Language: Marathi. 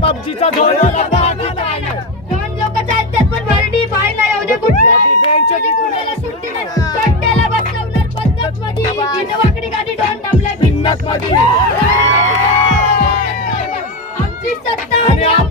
पबजीचा झोन लोक चालतात पण भरडी पाय नाही येऊ दे कुठल्या सुट्टी नाही कट्ट्याला बसवणार पद्धत मध्ये तीन वाकडी गाडी डोन थांबलाय भिन्नत मध्ये आमची सत्ता